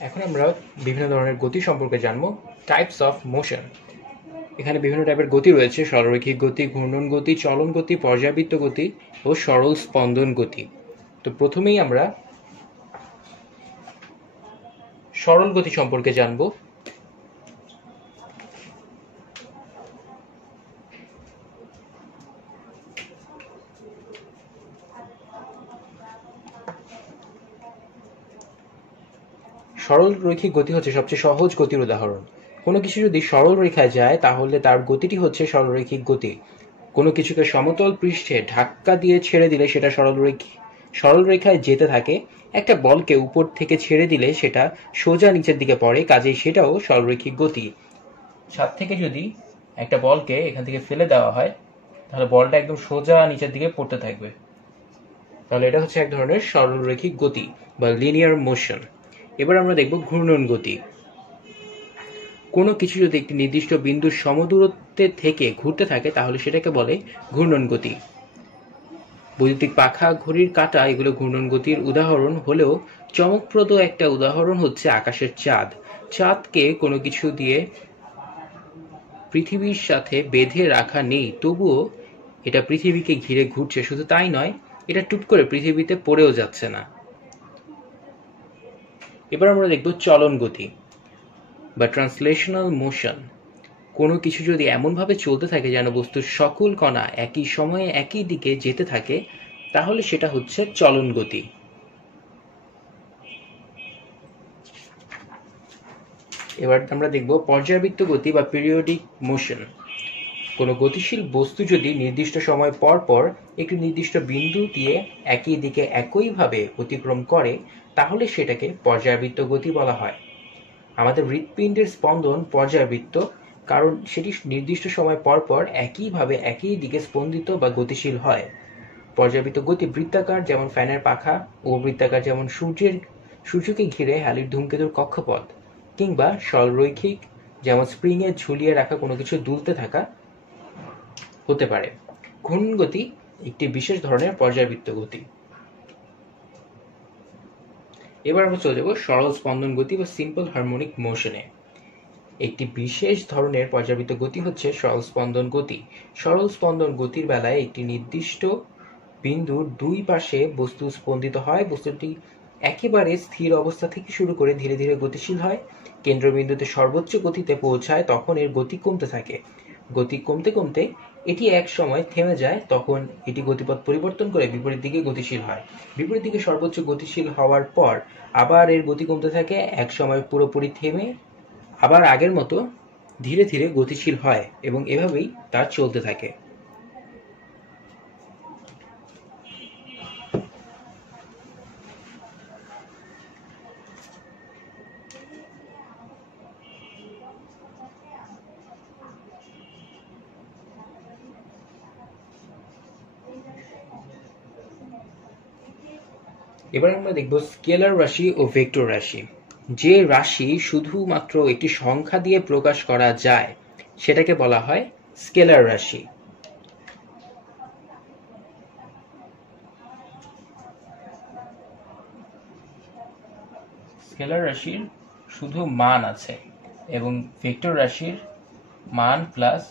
এখন আমরা বিভিন্ন ধরনের গতি সম্পর্কে জানবো, টাইপস অফ মোশন। এখানে বিভিন্ন টাইপের গতি রয়েছে: সরলরৈখিক গতি, ঘূর্ণন গতি, চলন গতি, পর্যাবৃত্ত গতি ও সরল স্পন্দন গতি। তো প্রথমেই আমরা সরল গতি সম্পর্কে জানবো। সরল রৈখিক গতি হচ্ছে সবচেয়ে সহজ গতির উদাহরণ। কোনো কিছু যদি সরল রেখায় যায় তাহলে তার গতিটি হচ্ছে সরলরৈখিক গতি। কোনো কিছুকে সমতল পৃষ্ঠে ধাক্কা দিয়ে ছেড়ে দিলে সেটা সরল রেখায় যেতে থাকে। একটা বলকে উপর থেকে ছেড়ে দিলে সেটা সোজা নিচের দিকে পড়ে, কাজেই সেটাও সরলরৈখিক গতি। ছাদ থেকে যদি একটা বলকে এখান থেকে ফেলে দেওয়া হয় তাহলে বলটা একদম সোজা নিচের দিকে পড়তে থাকবে। তাহলে এটা হচ্ছে এক ধরনের সরলরৈখিক গতি বা লিনিয়ার মোশন। এবার আমরা দেখব ঘূর্ণন গতি। কোনো কিছু যদি একটি নির্দিষ্ট বিন্দুর সমদূরত্বে থেকে ঘুরতে থাকে তাহলে সেটাকে বলে ঘূর্ণন গতি। বৈদ্যুতিক পাখা, ঘড়ির কাঁটা এগুলো ঘূর্ণন গতির উদাহরণ হলেও চমকপ্রদ একটা উদাহরণ হচ্ছে আকাশের চাঁদ। চাঁদকে কোনো কিছু দিয়ে পৃথিবীর সাথে বেঁধে রাখা নেই, তবুও এটা পৃথিবীকে ঘিরে ঘুরছে। শুধু তাই নয়, এটা টুট করে পৃথিবীতে পড়েও যাচ্ছে না। এবার আমরা দেখব চলন গতি বা ট্রান্সলেশনাল মোশন। কোনো কিছু যদি এমনভাবে চলতে থাকে যেন বস্তুর সকল কণা একই সময়ে একই দিকে যেতে থাকে তাহলে সেটা হচ্ছে চলন গতি। এবার আমরা দেখব পর্যাবৃত্ত গতি বা পিরিয়ডিক মোশন। কোনো গতিশীল বস্তু যদি নির্দিষ্ট সময় পর পর একটি নির্দিষ্ট বিন্দু দিয়ে একই দিকে একইভাবে অতিক্রম করে তাহলে সেটাকে পর্যাবৃত্ত গতি বলা হয়। আমাদের হৃৎপিণ্ডের স্পন্দন পর্যায়বৃত্ত, কারণ সেটি নির্দিষ্ট সময় পর পর একইভাবে একই দিকে স্পন্দিত বা গতিশীল হয়। পর্যাবৃত্ত গতি বৃত্তাকার, যেমন ফ্যানের পাখা, ও বৃত্তাকার, যেমন সূর্যকে ঘিরে হ্যালির ধূমকেতুর কক্ষপথ, কিংবা সরলরৈখিক, যেমন স্প্রিংয়ে ঝুলিয়ে রাখা কোনো কিছু দুলতে থাকা হতে পারে। ঘূর্ণন গতি একটি বিশেষ ধরনের পর্যাবৃত্ত গতি। এবার আমরা চলে যাব সরল স্পন্দন গতি বা সিম্পল হারমোনিক মোশনে। একটি বিশেষ ধরনের পর্যাবৃত্ত গতি হচ্ছে সরল স্পন্দন গতি। সরল স্পন্দন গতির বেলায় একটি নির্দিষ্ট বিন্দুর দুই পাশে বস্তু স্পন্দিত হয়। বস্তুটি একেবারে স্থির অবস্থা থেকে শুরু করে ধীরে ধীরে গতিশীল হয়। কেন্দ্রবিন্দুতে সর্বোচ্চ গতিতে পৌঁছায় তখন এর গতি কমতে থাকে। গতি কমতে কমতে এটি এক সময় থেমে যায়, তখন এটি গতিপথ পরিবর্তন করে বিপরীত দিকে গতিশীল হয়। বিপরীত দিকে সর্বোচ্চ গতিশীল হওয়ার পর আবার এর গতি কমতে থাকে, এক সময় পুরোপুরি থেমে আবার আগের মতো ধীরে ধীরে গতিশীল হয় এবং এভাবেই তা চলতে থাকে। এবার আমরা দেখব স্কেলার রাশি ও ভেক্টর রাশি। যে রাশি শুধুমাত্র একটি সংখ্যা দিয়ে প্রকাশ করা যায় সেটাকে বলা হয় স্কেলার রাশি। স্কেলার রাশির শুধু মান আছে এবং ভেক্টর রাশির মান প্লাস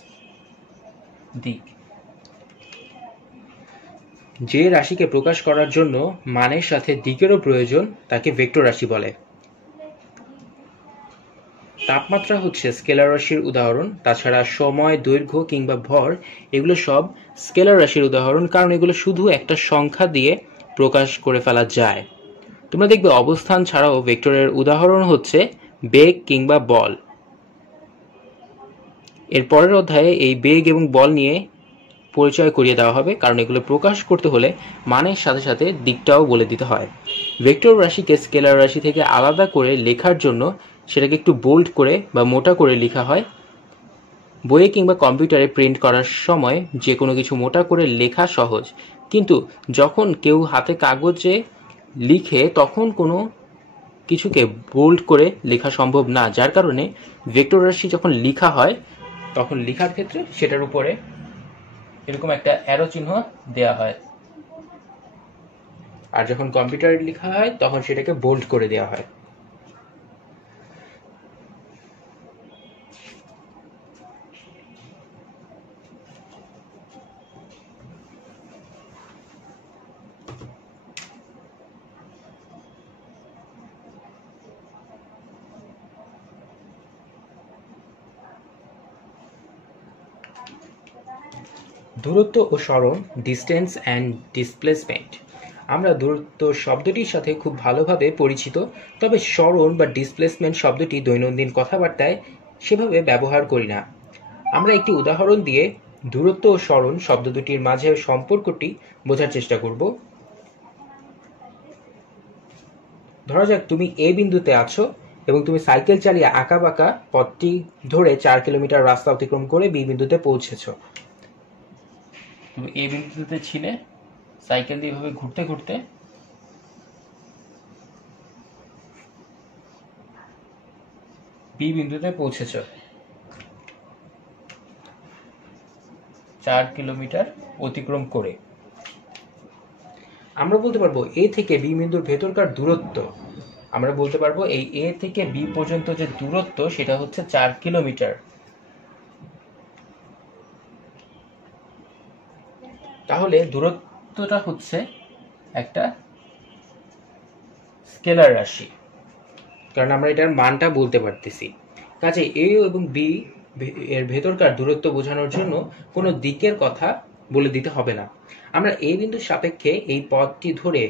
দিক। যে রাশিকে প্রকাশ করার জন্য মানের সাথে দিকেরও প্রয়োজন তাকে ভেক্টর রাশি বলে। তাপমাত্রা হচ্ছে স্কেলার রাশির উদাহরণ। তাছাড়া সময়, দৈর্ঘ্য কিংবা ভর এগুলো সব স্কেলার রাশির উদাহরণ, কারণ এগুলো শুধু একটা সংখ্যা দিয়ে প্রকাশ করে ফেলা যায়। তোমরা দেখবে অবস্থান ছাড়াও ভেক্টরের উদাহরণ হচ্ছে বেগ কিংবা বল। এর পরের অধ্যায়ে এই বেগ এবং বল নিয়ে পরিচয় করিয়ে দেওয়া হবে, কারণ এগুলো প্রকাশ করতে হলে মানের সাথে সাথে দিকটাও বলে দিতে হয়। ভেক্টর রাশিকে স্কেলার রাশি থেকে আলাদা করে লেখার জন্য সেটাকে একটু বোল্ড করে বা মোটা করে লেখা হয়। বইয়ে কিংবা কম্পিউটারে প্রিন্ট করার সময় যে কোনো কিছু মোটা করে লেখা সহজ, কিন্তু যখন কেউ হাতে কাগজে লিখে তখন কোনো কিছুকে বোল্ড করে লেখা সম্ভব না, যার কারণে ভেক্টর রাশি যখন লেখা হয় তখন লেখার ক্ষেত্রে সেটার উপরে এরকম একটা অ্যারো চিহ্ন দেয়া হয়, আর যখন কম্পিউটারে লেখা হয় তখন সেটাকে বোল্ড করে দেওয়া হয়। দূরত্ব ও সরণ, ডিস্টেন্স অ্যান্ড ডিসপ্লেসমেন্ট। আমরা দূরত্ব শব্দটির সাথে খুব ভালোভাবে পরিচিত, তবে সরণ বা ডিসপ্লেসমেন্ট শব্দটি দৈনন্দিন কথাবার্তায় সেভাবে ব্যবহার করি না। আমরা একটি উদাহরণ দিয়ে দূরত্ব ও সরণ শব্দ দুটির মাঝে সম্পর্কটি বোঝার চেষ্টা করব। ধরা যাক তুমি এ বিন্দুতে আছো এবং তুমি সাইকেল চালিয়ে আঁকাবাঁকা পথটি ধরে 4 কিলোমিটার রাস্তা অতিক্রম করে বি বিন্দুতে পৌঁছেছো। তুমি এ বিন্দুতে ছিলে, সাইকেল দিয়ে এভাবে ঘুরতে ঘুরতে বি বিন্দুতে পৌঁছেছো 4 কিলোমিটার অতিক্রম করে। আমরা বলতে পারবো এ থেকে বি বিন্দুর ভেতরকার দূরত্ব, আমরা বলতে পারবো এই এ থেকে বি পর্যন্ত যে দূরত্ব সেটা হচ্ছে 4 কিলোমিটার। তাহলে দূরত্বটা হচ্ছে একটা স্কেলার রাশি, কারণ আমরা এটার মানটা বলতে পারতেছি। কাজে এ এবং বি এর ভেতরকার দূরত্ব বোঝানোর জন্য কোনো দিকের কথা বলে দিতে হবে না। আমরা এ বিন্দুর সাপেক্ষে এই পথটি ধরে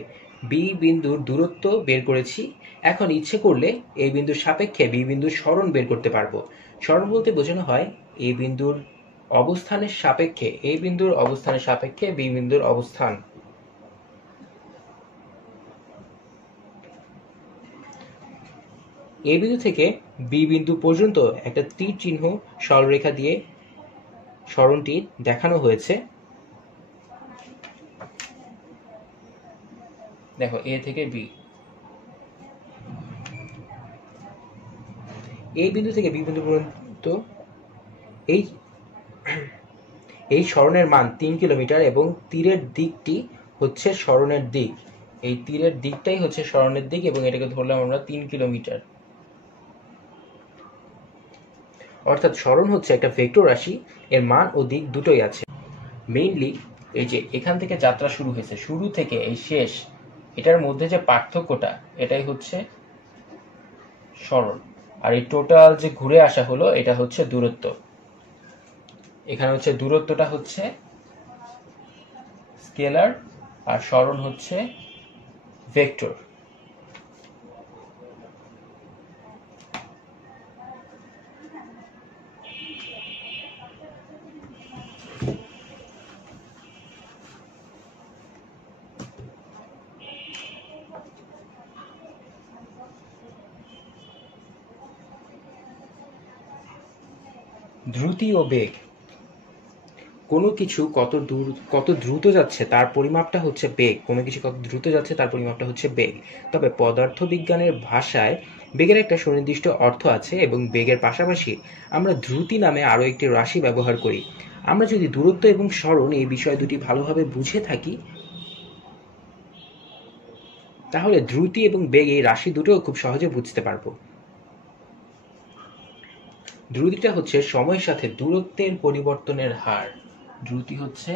বি বিন্দুর দূরত্ব বের করেছি। এখন ইচ্ছে করলে এই বিন্দুর সাপেক্ষে বি বিন্দুর সরণ বের করতে পারবো। সরণ বলতে বোঝানো হয় এই বিন্দুর অবস্থানের সাপেক্ষে, এই বিন্দুর অবস্থানের সাপেক্ষে বি বিন্দুর অবস্থান। এ বিন্দু থেকে বি বিন্দু পর্যন্ত একটা তীর চিহ্ন সরলরেখা দিয়ে সরণটি দেখানো হয়েছে। দেখো এ থেকে বি, এই বিন্দু থেকে বি বিন্দু পর্যন্ত এই সরণের মান 3 কিলোমিটার এবং তীরের দিকটি হচ্ছে সরণের দিক। এই তীরের দিকটাই হচ্ছে সরণের দিক এবং এটাকে ধরলাম আমরা 3 কিলোমিটার। অর্থাৎ সরণ হচ্ছে একটা ভেক্টর রাশি, এর মান ও দিক দুটোই আছে। মেইনলি এই যে এখান থেকে যাত্রা শুরু হয়েছে, শুরু থেকে এই শেষ, এটার মধ্যে যে পার্থক্যটা এটাই হচ্ছে সরণ। আর এই টোটাল যে ঘুরে আসা হলো এটা হচ্ছে দূরত্ব। এখানে হচ্ছে দূরত্বটা হচ্ছে স্কেলার আর সরণ হচ্ছে ভেক্টর। দ্রুতি ও বেগ। কোনো কিছু কত দ্রুত যাচ্ছে তার পরিমাপটা হচ্ছে বেগ। কোনো কিছু কত দ্রুত যাচ্ছে তার পরিমাপটা হচ্ছে বেগ। তবে পদার্থবিজ্ঞানের ভাষায় বেগের একটা সুনির্দিষ্ট অর্থ আছে এবং বেগের পাশাপাশি আমরা দ্রুতি নামে আরও একটি রাশি ব্যবহার করি। আমরা যদি দূরত্ব এবং সরণ এই বিষয় দুটি ভালোভাবে বুঝে থাকি তাহলে দ্রুতি এবং বেগ এই রাশি দুটো খুব সহজে বুঝতে পারবো। দ্রুতিটা হচ্ছে সময়ের সাথে দূরত্বের পরিবর্তনের হার। দ্রুতি হচ্ছে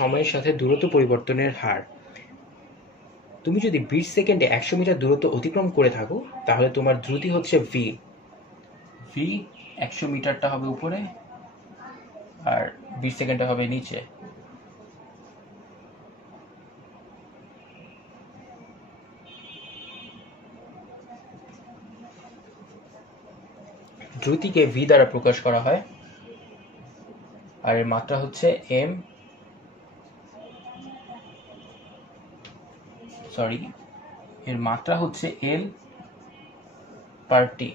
সময়ের সাথে দূরত্ব পরিবর্তনের হার। তুমি যদি 20 সেকেন্ডে 100 মিটার দূরত্ব অতিক্রম করে থাকো তাহলে তোমার দ্রুতি হচ্ছে ভি। 100 মিটারটা হবে উপরে আর 20 সেকেন্ডটা হবে নিচে। দ্রুতিকে ভি দ্বারা প্রকাশ করা হয় আর এর মাত্রা হচ্ছে এর মাত্রা হচ্ছে এল পার টি।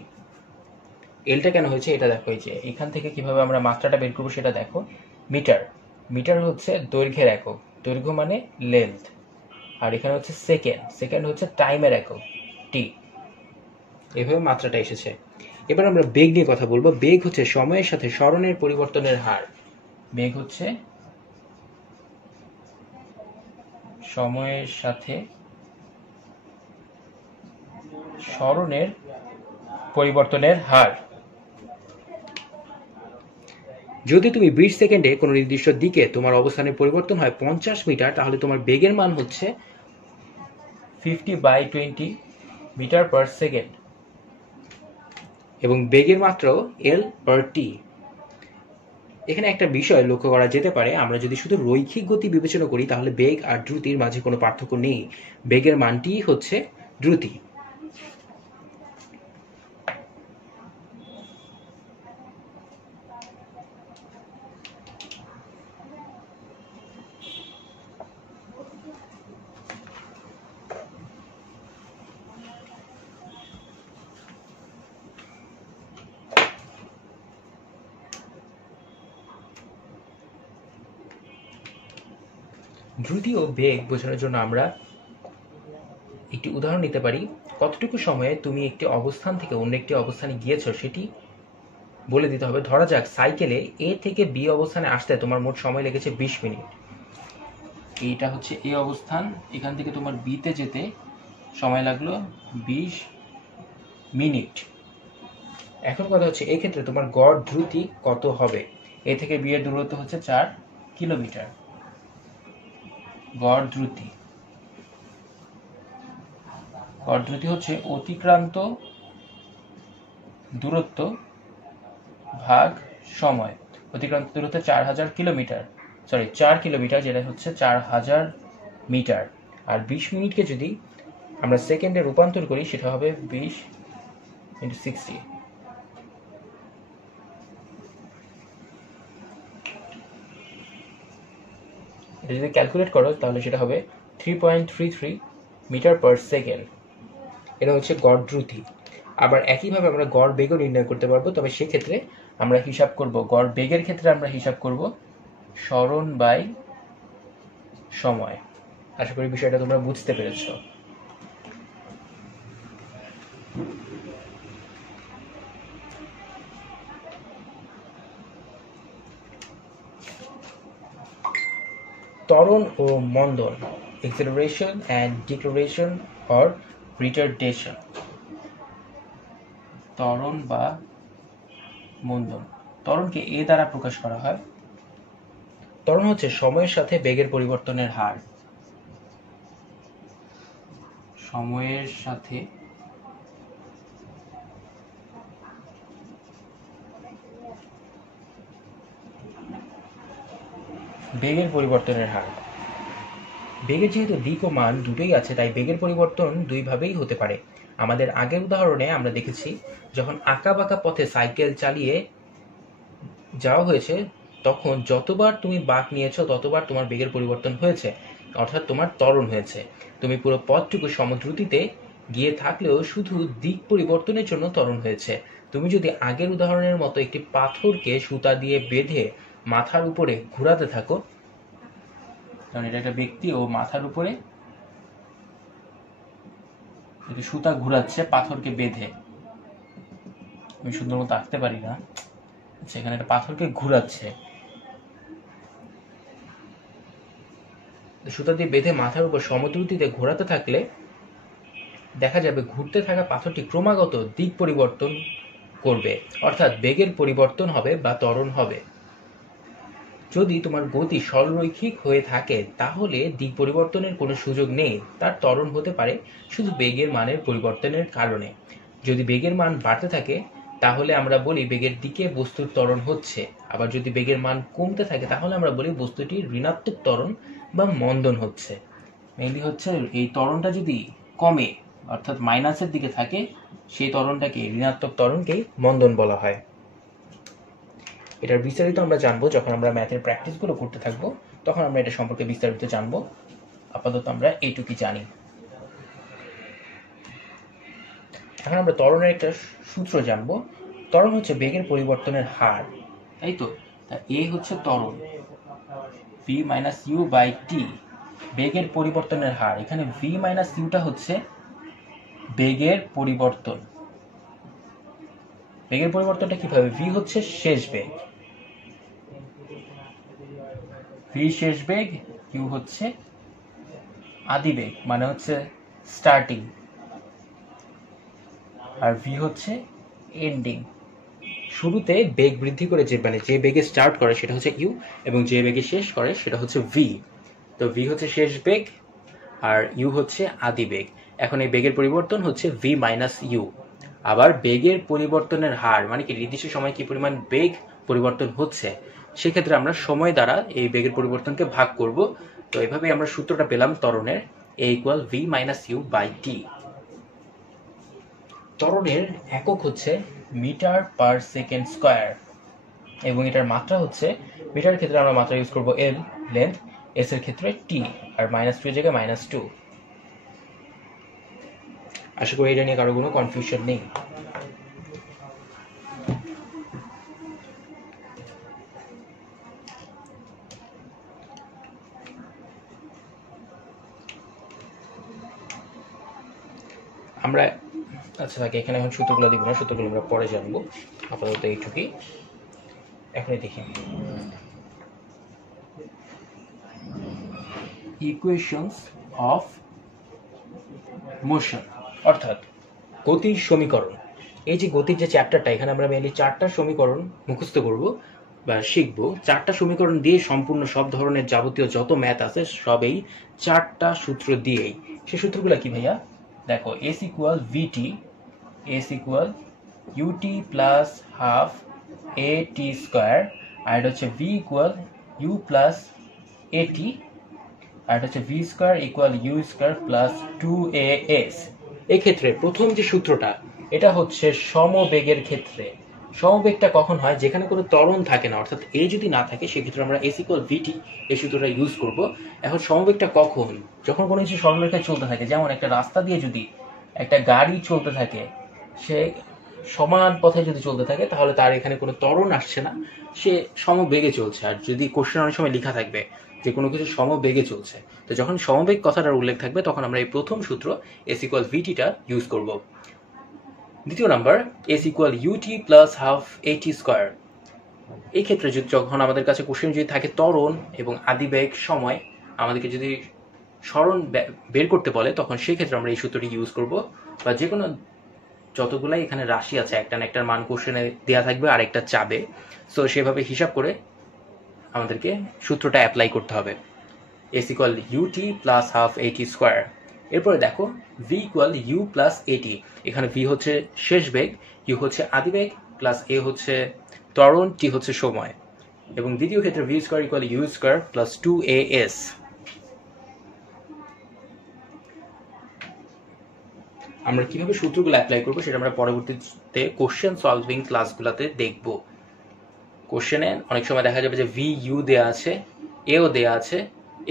এলটা কেন হয়েছে এটা দেখো, এই যে এখান থেকে কিভাবে আমরা মাত্রাটা বের করবো সেটা দেখো। মিটার, মিটার হচ্ছে দৈর্ঘ্যের একক, দৈর্ঘ্য মানে লেন্থ। আর এখানে হচ্ছে সেকেন্ড, সেকেন্ড হচ্ছে টাইমের একক টি। এভাবে মাত্রাটা এসেছে। এবার আমরা বেগ নিয়ে কথা বলবো। বেগ হচ্ছে সময়ের সাথে সরণের পরিবর্তনের হার। বেগ হচ্ছে সময়ের সাথে সরণের পরিবর্তনের হার। যদি তুমি 20 সেকেন্ডে কোনো নির্দিষ্ট দিকে তোমার অবস্থানের পরিবর্তন হয় 50 মিটার, তাহলে তোমার বেগের মান হচ্ছে 50/20 মিটার পার সেকেন্ড এবং বেগের মাত্রা L/t। এখানে একটা বিষয় লক্ষ্য করা যেতে পারে, আমরা যদি শুধু রৈখিক গতি বিবেচনা করি তাহলে বেগ আর দ্রুতির মাঝে কোনো পার্থক্য নেই, বেগের মানটিই হচ্ছে দ্রুতি। দ্রুতি ও বেগ বোঝানোর জন্য আমরা একটি উদাহরণ নিতে পারি। কতটুকু সময়ে তুমি একটি অবস্থান থেকে অন্য একটি অবস্থানে গিয়েছো সেটি বলে দিতে হবে। ধরা যাক সাইকেলে এ থেকে বি অবস্থানে আসতে তোমার মোট সময় লেগেছে 20 মিনিট। এইটা হচ্ছে এ অবস্থান, এখান থেকে তোমার বিতে যেতে সময় লাগলো 20 মিনিট। এখন কথা হচ্ছে এই ক্ষেত্রে তোমার গড় দ্রুতি কত হবে। এ থেকে বি এর দূরত্ব হচ্ছে 4 কিলোমিটার। গড় দ্রুতি হচ্ছে অতিক্রান্ত দূরত্ব ভাগ সময়। অতিক্রান্ত দূরত্ব 4000 কিলোমিটার, 4 কিলোমিটার, যেটা হচ্ছে 4000 মিটার। আর 20 মিনিটকে যদি আমরা সেকেন্ডে রূপান্তর করি সেটা হবে 20 × 60। এটা যদি ক্যালকুলেট করো তাহলে সেটা হবে 3.33 মিটার পার সেকেন্ড। এটা হচ্ছে গড় দ্রুতি। আবার একইভাবে আমরা গড় বেগও নির্ণয় করতে পারবো, তবে সেক্ষেত্রে আমরা হিসাব করব, গড় বেগের ক্ষেত্রে আমরা হিসাব করব সরণ বাই সময়। আশা করি বিষয়টা তোমরা বুঝতে পেরেছ। ত্বরণ ও মন্দন, acceleration and deceleration or retardation। ত্বরণ বা মন্দন। ত্বরণকে এ দ্বারা প্রকাশ করা হয়। ত্বরণ হচ্ছে সময়ের সাথে বেগের পরিবর্তনের হার। সময়ের সাথে বেগের পরিবর্তনের হার। বেগের যেহেতু দিক ও মান দুটোই আছে, তাই বেগের পরিবর্তন দুইভাবেই হতে পারে। আমাদের আগের উদাহরণে আমরা দেখেছি যখন আঁকা বাঁকা পথে সাইকেল চালিয়ে যাওয়া হয়েছে তখন যতবার তুমি বাঁক নিয়েছো ততবার তোমার বেগের পরিবর্তন হয়েছে, অর্থাৎ তোমার ত্বরণ হয়েছে। তুমি পুরো পথটুকু সমদ্রুতিতে গিয়ে থাকলেও শুধু দিক পরিবর্তনের জন্য ত্বরণ হয়েছে। তুমি যদি আগের উদাহরণের মতো একটি পাথরকে সুতা দিয়ে বেঁধে মাথার উপরে ঘোরাতে থাকো, কারণ এটা একটা ব্যক্তি ও মাথার উপরে সুতা ঘুরাচ্ছে পাথরকে বেঁধে। আমি সুন্দর মতো আঁকতে পারি না, সেখানে একটা পাথরকে ঘুরাচ্ছে, সুতা দিয়ে বেঁধে মাথার উপর সমদ্রুতিতে ঘোরাতে থাকলে দেখা যাবে ঘুরতে থাকা পাথরটি ক্রমাগত দিক পরিবর্তন করবে, অর্থাৎ বেগের পরিবর্তন হবে বা ত্বরণ হবে। যদি তোমার গতি সরলরৈখিক হয়ে থাকে তাহলে দিক পরিবর্তনের কোনো সুযোগ নেই, তার ত্বরণ হতে পারে শুধু বেগের মানের পরিবর্তনের কারণে। যদি বেগের মান বাড়তে থাকে তাহলে আমরা বলি বেগের দিকে বস্তুর ত্বরণ হচ্ছে, আবার যদি বেগের মান কমতে থাকে তাহলে আমরা বলি বস্তুটির ঋণাত্মক ত্বরণ বা মন্দন হচ্ছে। মেইনলি হচ্ছে এই ত্বরণটা যদি কমে অর্থাৎ মাইনাসের দিকে থাকে সেই ত্বরণটাকে, ঋণাত্মক ত্বরণকেই মন্দন বলা হয়। এটার বিস্তারিত আমরা জানবো যখন আমরা ম্যাথের প্র্যাকটিসগুলো করতে থাকবো, তখন আমরা এটা সম্পর্কে বিস্তারিত জানবো। আপাতত আমরা এইটুকুই জানি। এখন আমরা ত্বরণের একটা সূত্র জানবো। ত্বরণ হচ্ছে বেগের পরিবর্তনের হার, তাই তো? এ হচ্ছে ত্বরণ, v - u/t, বেগের পরিবর্তনের হার। এখানে v - uটা হচ্ছে বেগের পরিবর্তন। বেগের পরিবর্তনটা কিভাবে? v হচ্ছে শেষ বেগ, v শেষ বেগ, u হচ্ছে আদি বেগ মানে হচ্ছে স্টার্টিং, আর v হচ্ছে এন্ডিং। শুরুতে বেগ বৃদ্ধি করে যে বেগে স্টার্ট করে সেটা হচ্ছে ইউ, এবং যে বেগে শেষ করে সেটা হচ্ছে ভি। তো ভি হচ্ছে শেষ বেগ আর ইউ হচ্ছে আদি বেগ। এখন এই বেগের পরিবর্তন হচ্ছে ভি মাইনাস ইউ। আবার বেগের পরিবর্তনের হার মানে কি নির্দিষ্ট সময় কি পরিমাণ বেগ পরিবর্তন হচ্ছে, সেক্ষেত্রে আমরা সময় দ্বারা এই বেগের পরিবর্তনকে ভাগ করব। তো এভাবে আমরা সূত্রটা পেলাম ত্বরণের, a equal v minus u by t. ত্বরণের একক হচ্ছে মিটার পার সেকেন্ড স্কোয়ার, এবং এটার মাত্রা হচ্ছে, মিটারের ক্ষেত্রে আমরা মাত্রা ইউজ করব এল লেন্থ, এস এর ক্ষেত্রে টি, আর -2 এর জায়গায় -2। আশা করি এটা নিয়ে কারো কোনো কনফিউশন নেই। আমরা আচ্ছা থাকে এখানে এখন সূত্রগুলো দিব না, সূত্রগুলো আমরা পরে জানবো, আপাতত এইটুকুই এখনই দেখি। ইকুয়েশনস অফ মোশন, অর্থাৎ গতির সমীকরণ। এই যে গতির যে চ্যাপ্টারটা, এখানে আমরা মেনলি 4টা সমীকরণ মুখস্থ করব বা শিখবো। 4টা সমীকরণ দিয়ে সম্পূর্ণ সব ধরনের যাবতীয় যত ম্যাথ আছে সব এই 4টা সূত্র দিয়েই। সেই সূত্রগুলো কি ভাইয়া? দেখো, s equal v t, s equal UT plus half a t square, আর এটা হচ্ছে ভি ইকুয়াল ইউ প্লাস এটি, আর এটা হচ্ছে V square equal U square plus 2as। এক্ষেত্রে প্রথম যে সূত্রটা, এটা হচ্ছে সমবেগের ক্ষেত্রে। সমবেগটা কখন হয়? যেখানে কোনো ত্বরণ থাকে না, অর্থাৎ এ যদি না থাকে সেক্ষেত্রে আমরা এস ইকুয়াল ভিটি এই সূত্রটা ইউজ করব। এখন সমবেগটা কখন? যখন কোনো কিছু সরলরেখায় চলতে থাকে, যেমন একটা রাস্তা দিয়ে যদি একটা গাড়ি চলতে থাকে, সে সমান পথে যদি চলতে থাকে তাহলে তার এখানে কোনো ত্বরণ আসছে না, সে সমবেগে চলছে। আর যদি কোশ্চেন অনেক সময় লেখা থাকবে যে কোনো কিছু সমবেগে চলছে, তো যখন সমবেগ কথাটার উল্লেখ থাকবে তখন আমরা এই প্রথম সূত্র এস ইকুয়াল ভিটিটা ইউজ করব। দ্বিতীয় number, S equal UT plus half AT square. এই ক্ষেত্রে যখন আমাদের কাছে কোশ্চেন যদি থাকে ত্বরণ এবং আদিবেগ সময়, আমাদেরকে যদি সরণ বের করতে বলে, তখন সেই ক্ষেত্রে আমরা এই সূত্রটি ইউজ করব। বা যে কোনো যতগুলাই এখানে রাশি আছে, একটা না একটার মান কোশ্চেনে দেওয়া থাকবে আর একটা চাবে, সো সেভাবে হিসাব করে আমাদেরকে সূত্রটা অ্যাপ্লাই করতে হবে। S equal UT plus half AT square. এরপরে দেখো, ভি ইকুয়াল ইউ প্লাস এটি। এখানে ভি হচ্ছে শেষ বেগ, ইউ হচ্ছে আদিবেগ, প্লাস এ হচ্ছে ত্বরণ, টি হচ্ছে সময়। এবং দ্বিতীয় ক্ষেত্রে V square equal U square plus 2as। আমরা কিভাবে সূত্রগুলো অ্যাপ্লাই করবো সেটা আমরা পরবর্তীতে কোশ্চেন সলভিং ক্লাসগুলোতে দেখব। কোশ্চেনে অনেক সময় দেখা যাবে যে ভি ইউ দেওয়া আছে, এও দেওয়া আছে,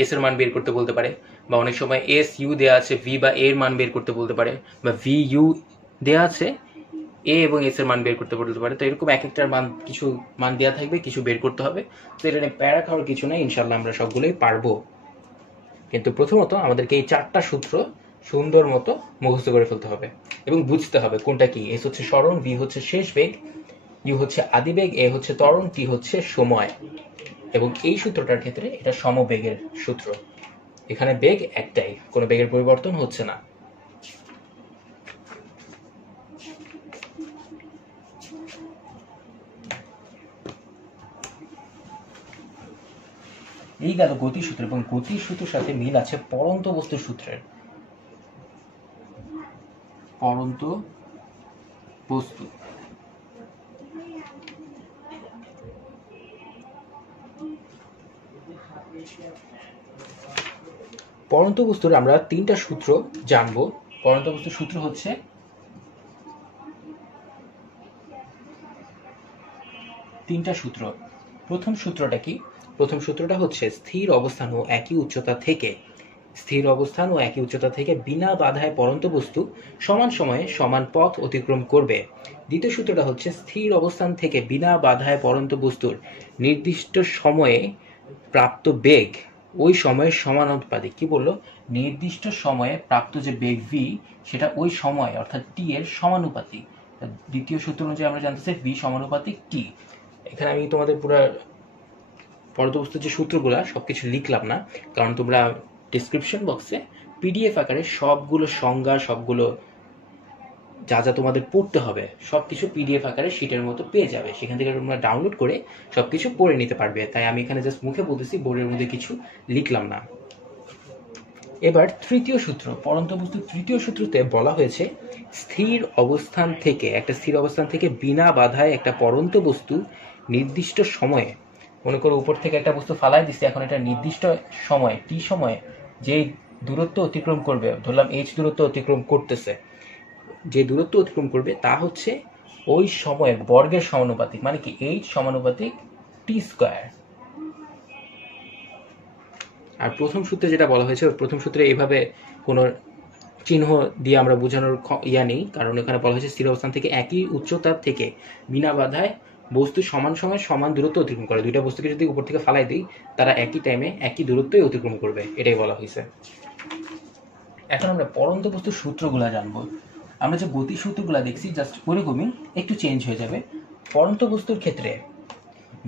এস এর মান বের করতে বলতে পারে, বা অনেক সময় এস ইউ দেওয়া আছে, ভি বা এর মান বের করতে বলতে পারে, বা ভি ইউ দেওয়া আছে, এ এবং এস এর মান বের করতে বলতে পারে। তো এরকম এক একটার মান, কিছু মান দেওয়া থাকবে, কিছু বের করতে হবে। তো এটা নিয়ে প্যারা খাওয়ার কিছু নেই, ইনশাল্লাহ আমরা সবগুলোই পারবো। কিন্তু প্রথমত আমাদেরকে এই 4টা সূত্র সুন্দর মতো মুখস্থ করে ফেলতে হবে এবং বুঝতে হবে কোনটা কি। এস হচ্ছে সরণ, ভি হচ্ছে শেষ বেগ, ইউ হচ্ছে আদিবেগ, এ হচ্ছে ত্বরণ, টি হচ্ছে সময়। এবং এই সূত্রটার ক্ষেত্রে এটা সমবেগের সূত্র। এখানে বেগ একটাই, কোনো বেগের পরিবর্তন হচ্ছে না। এই গেল গতি সূত্র, এবং গতি সূত্রের সাথে মিল আছে পরন্ত বস্তু সূত্রের। পরন্ত বস্তু, পরন্ত বস্তুর আমরা 3টা সূত্র জানবো। পরন্ত বস্তুর সূত্র হচ্ছে 3টা সূত্র। প্রথম সূত্রটা কি? প্রথম সূত্রটা হচ্ছে স্থির অবস্থান ও একই উচ্চতা থেকে, স্থির অবস্থান ও একই উচ্চতা থেকে বিনা বাধায় পরন্ত বস্তু সমান সময়ে সমান পথ অতিক্রম করবে। দ্বিতীয় সূত্রটা হচ্ছে স্থির অবস্থান থেকে বিনা বাধায় পরন্ত বস্তুর নির্দিষ্ট সময়ে প্রাপ্ত বেগ ওই সময়ের সমানুপাতিক। কি বললো? নির্দিষ্ট সময়ে প্রাপ্ত যে বেগ ভি, সেটা ওই সময় অর্থাৎ টি এর সমানুপাতিক। দ্বিতীয় সূত্র অনুযায়ী আমরা জানতেছি ভি সমানুপাতিক টি। এখানে আমি তোমাদের পুরো পরন্ত বস্তুর যে সূত্রগুলা সবকিছু লিখলাম না, কারণ তোমরা ডিসক্রিপশন বক্সে পিডিএফ আকারে সবগুলো সংজ্ঞা, সবগুলো যা যা তোমাদের পড়তে হবে সবকিছু পিডিএফ আকারে শিটের মতো পেয়ে যাবে, সেখান থেকে তোমরা ডাউনলোড করে সবকিছু পড়ে নিতে পারবে। তাই আমি এখানে জাস্ট মুখে বলতেছি, বোর্ডের মধ্যে কিছু লিখলাম না। এবার তৃতীয় সূত্র, পড়ন্ত বস্তুর তৃতীয় সূত্রতে বলা হয়েছে স্থির অবস্থান থেকে, একটা স্থির অবস্থান থেকে বিনা বাধায় একটা পড়ন্ত বস্তু নির্দিষ্ট সময়ে, মনে করো উপর থেকে একটা বস্তু ফালাই দিচ্ছে, এখন এটা নির্দিষ্ট সময়ে টি সময়ে যে দূরত্ব অতিক্রম করবে, ধরলাম এইচ দূরত্ব অতিক্রম করতেছে, যে দূরত্ব অতিক্রম করবে তা হচ্ছে ওই সময়ের বর্গের সমানুপাতিক, মানে কি এইচ সমানুপাতিক টি স্কয়ার। আর প্রথম সূত্রে যেটা বলা হয়েছে, প্রথম সূত্রে এইভাবে কোনো চিহ্ন দিয়ে আমরা বোঝানোর ইয়া নেই, কারণ এখানে বলা হয়েছে স্থির অবস্থান থেকে একই উচ্চতার থেকে বিনা বাধায় বস্তু সমান সময় সমান দূরত্ব অতিক্রম করে। দুইটা বস্তুকে যদি উপর থেকে ফালাই দিই, তারা একই টাইমে একই দূরত্বই অতিক্রম করবে, এটাই বলা হয়েছে। এখন আমরা পড়ন্ত বস্তুর সূত্রগুলো জানবো। আমরা যে গতি সূত্রগুলো দেখছি জাস্ট ওরকমই, একটু চেঞ্জ হয়ে যাবে। পড়ন্ত বস্তুর ক্ষেত্রে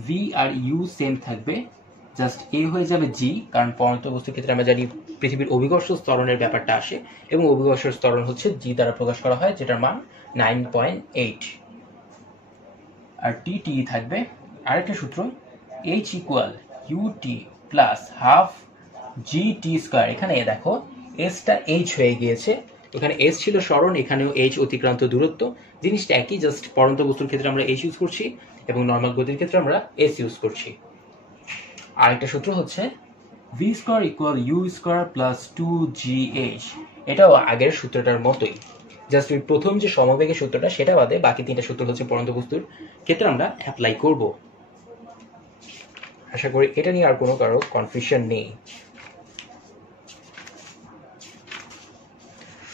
ভি আর ইউ সেম থাকবে, জাস্ট এ হয়ে যাবে জি, কারণ পড়ন্ত বস্তুর ক্ষেত্রে আমরা জানি পৃথিবীর অভিকর্ষ ত্বরণের ব্যাপারটা আসে, এবং অভিকর্ষ ত্বরণ হচ্ছে জি দ্বারা প্রকাশ করা হয়, যেটার মান 9.8। আর টি টি থাকবে। আরেকটা সূত্র h equal UT plus half g t square. এখানে দেখো এসটা এইচ হয়ে গিয়েছে, ওখানে এস ছিল সরণ, এখানেও এইচ অতিক্রান্ত দূরত্ব, জিনিসটা একই, জাস্ট পড়ন্ত বস্তুর ক্ষেত্রে আমরা এইচ ইউজ করছি এবং নর্মাল গতির ক্ষেত্রে আমরা এস ইউজ করছি। আরেকটা সূত্র হচ্ছে V square equal U square plus 2gh। এটাও আগের সূত্রটার মতোই, জাস্ট ওই প্রথম যে সমবেগের সূত্রটা সেটা বাদে বাকি তিনটা সূত্র হচ্ছে পড়ন্ত বস্তুর ক্ষেত্রে আমরা অ্যাপ্লাই করব। আশা করি এটা নিয়ে আর কোনো কারো কনফিউশন নেই।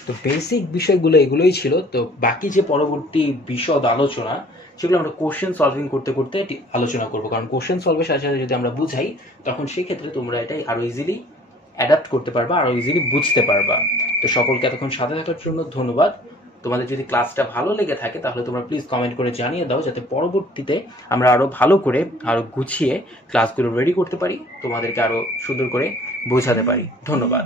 তো বেসিক বিষয়গুলো এগুলোই ছিল। তো বাকি যে পরবর্তী বিশদ আলোচনা, সেগুলো আমরা কোশ্চেন সলভিং করতে করতে আলোচনা করব, কারণ কোশ্চেন সলভের সাথে সাথে যদি আমরা বুঝাই, তখন সেক্ষেত্রে তোমরা এটাই আরো ইজিলি অ্যাডাপ্ট করতে পারবা, আরো ইজিলি বুঝতে পারবা। তো সকলকে এতক্ষণ সাথে থাকার জন্য ধন্যবাদ। তোমাদের যদি ক্লাসটা ভালো লেগে থাকে তাহলে তোমরা প্লিজ কমেন্ট করে জানিয়ে দাও, যাতে পরবর্তীতে আমরা আরো ভালো করে আরো গুছিয়ে ক্লাসগুলো রেডি করতে পারি, তোমাদেরকে আরো সুন্দর করে বোঝাতে পারি। ধন্যবাদ।